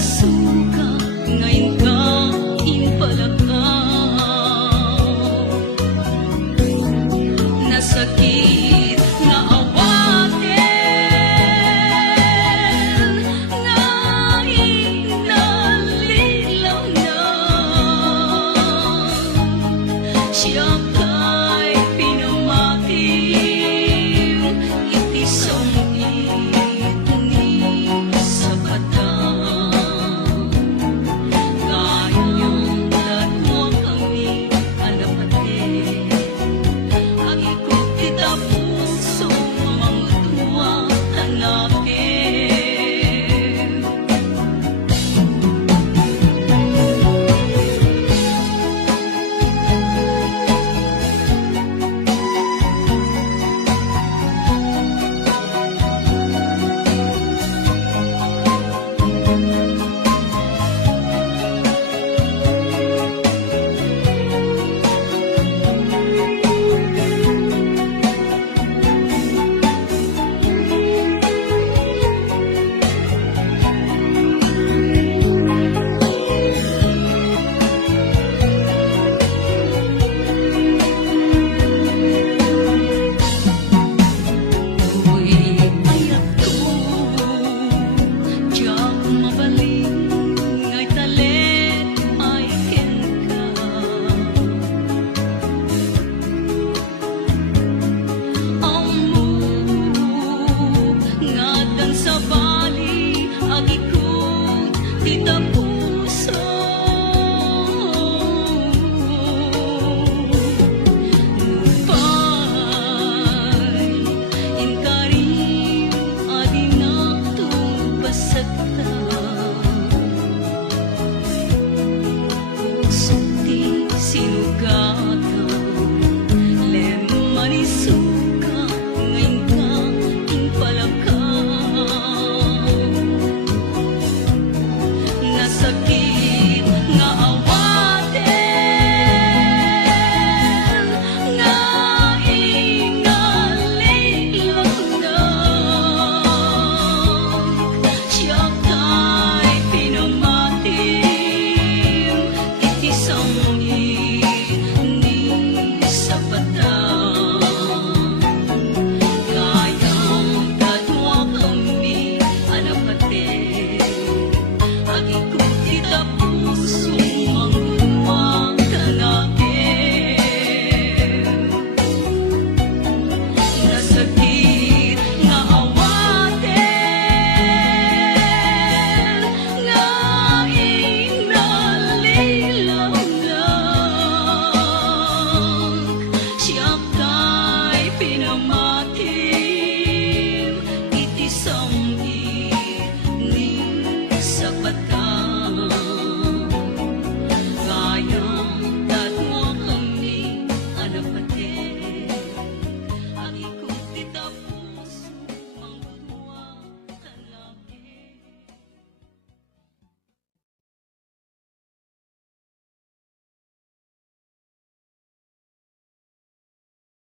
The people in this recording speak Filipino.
suka, ngayon ka impalakaw. Nasakit nga awatin, nga inalilaw na. Siya kay pinamating, itisang ituni sa batang. Gayong latwa kami alapatin, ang ikot kita puso mga tuwa hanapin. Tita puso, lupay, inkarim, adinato basagta. Puso'ti sinugatan, lemman isuka, ngayon ka impalakaw. Nasakit nga awatin, nga inalilanag. Siya kay pinamating, itisang ini sa batang. Kayang katwa kami alapatin, ang ikot kita puso